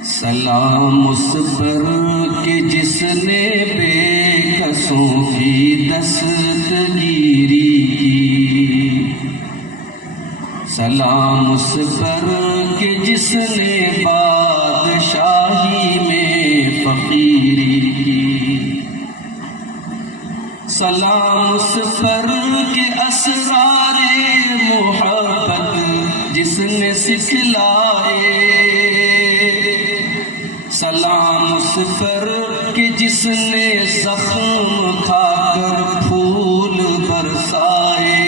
سلام اس پر کہ جس نے بے کسوں کی دستگیری کی، سلام اس پر کہ جس نے بادشاہی میں فقیری کی، سلام اس پر کہ اسرار محبت جس نے سکھلائے، سلام اس پر کہ جس نے زخم کھا کر پھول برسائے،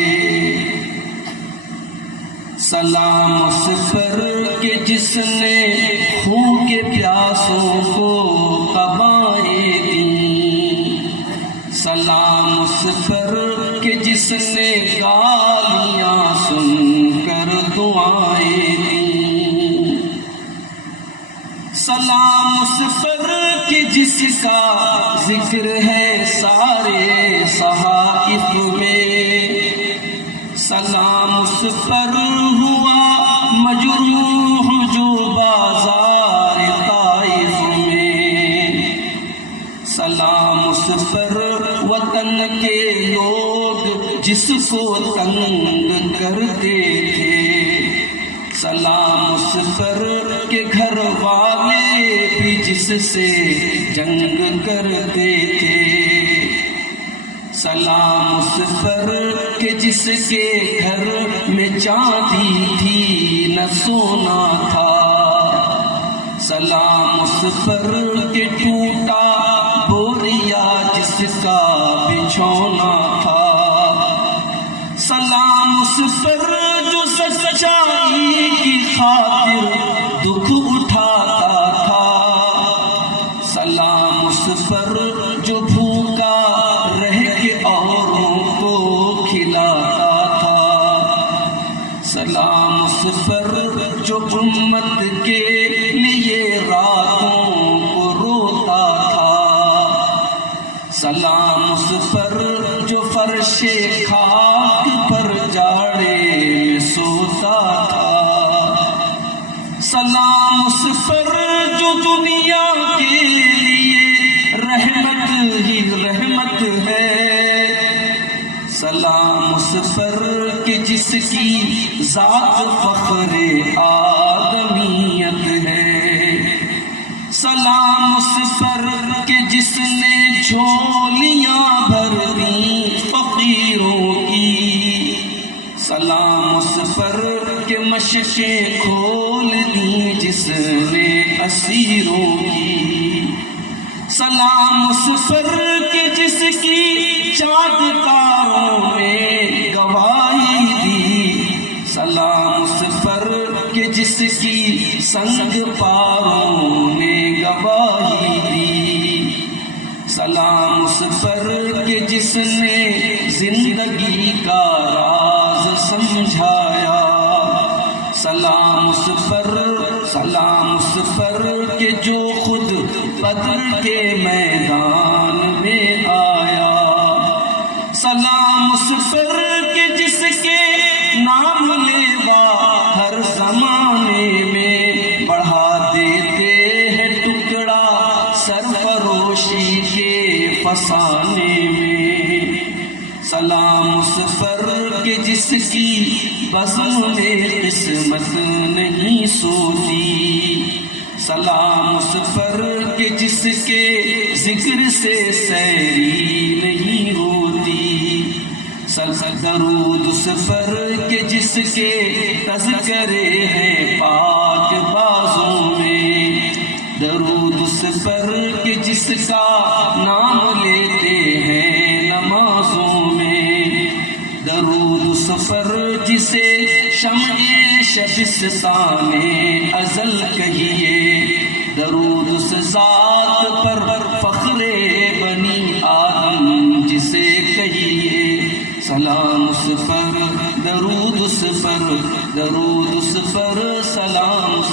سلام اس پر کہ جس نے خون کے پیاسوں کو قبائیں دیں، سلام اس پر کہ جس نے گالیاں سن کر دعائیں دیں، سلام اس پر کہ جس کا ذکر ہے سارے صحائف میں، سلام اس پر ہوا مجروح جو بازار طائف میں، سلام اس پر وطن کے لوگ جس کو تنگ کرتے تھے، سلام اس پر کہ گھر والے بھی جس سے جنگ کرتے تھے، سلام اس پر کہ جس کے گھر میں چاندی تھی نہ سونا تھا، سلام اس پر کہ ٹوٹا بوریا جس کا بچھونا تھا، سلام اس پر جو سچائی کی خاطر دکھ اٹھاتا تھا، سلام اس پر جو بھوکا رہ کے اوروں کو کھلاتا تھا، سلام اس پر جو امت کے لیے راتوں کو روتا تھا، سلام اس پر جو فرش خاک پر جاڑے میں سوتا تھا، سلام اس پر جو دنیا کے لیے رحمت ہی رحمت ہے، سلام اس پر کہ جس کی ذات فخر آدمیت ہے، سلام اس پر کہ جس نے جھولیاں بھر دیں فقیروں کی، سلام اس پر کہ مشقیں کھول دیں جس نے اسیروں کی، سلام اس پر کہ جس کی چاند تاروں میں گواہی دی، سلام اس پر کہ جس کی سنگ پاروں نے گواہی دی، سلام اس پر کہ جس نے زندگی کا راز سمجھایا، سلام اس پر کہ جو خود بدر کے میدان میں آیا، سلام اس پر کہ جس کے نام لیوا ہر زمانے میں بڑھا دیتے ہیں ٹکڑا سرفروشی کے فسانے میں، سلام اس پر کہ جس کی بزم میں قسمت نہیں سوتی، سلام اس پر کہ جس کے ذکر سے سیری نہیں ہوتی، درود اس پر کہ جس کے تذکرے ہیں پاک بازوں میں، درود اس پر کہ جس کا نام لیتے ہیں نمازوں میں، درود اس پر جسے شمع شبستان ازل کہیے، درود اس ذات پر فخر بنی آدم جسے کہیے، سلام اس پر درود اس پر سلام اس